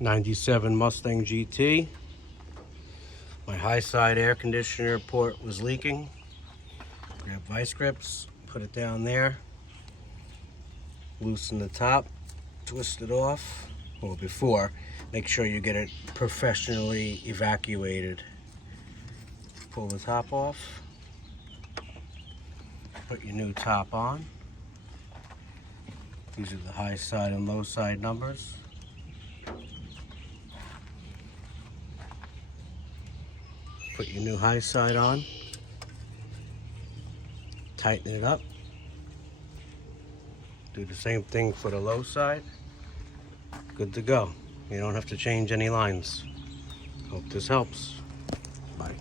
97 Mustang GT. My high side air conditioner port was leaking. Grab vice grips, put it down there, loosen the top, twist it off. Well, before, make sure you get it professionally evacuated. Pull the top off, put your new top on. These are the high side and low side numbers. Put your new high side on, tighten it up. Do the same thing for the low side. Good to go. You don't have to change any lines. Hope this helps. Bye.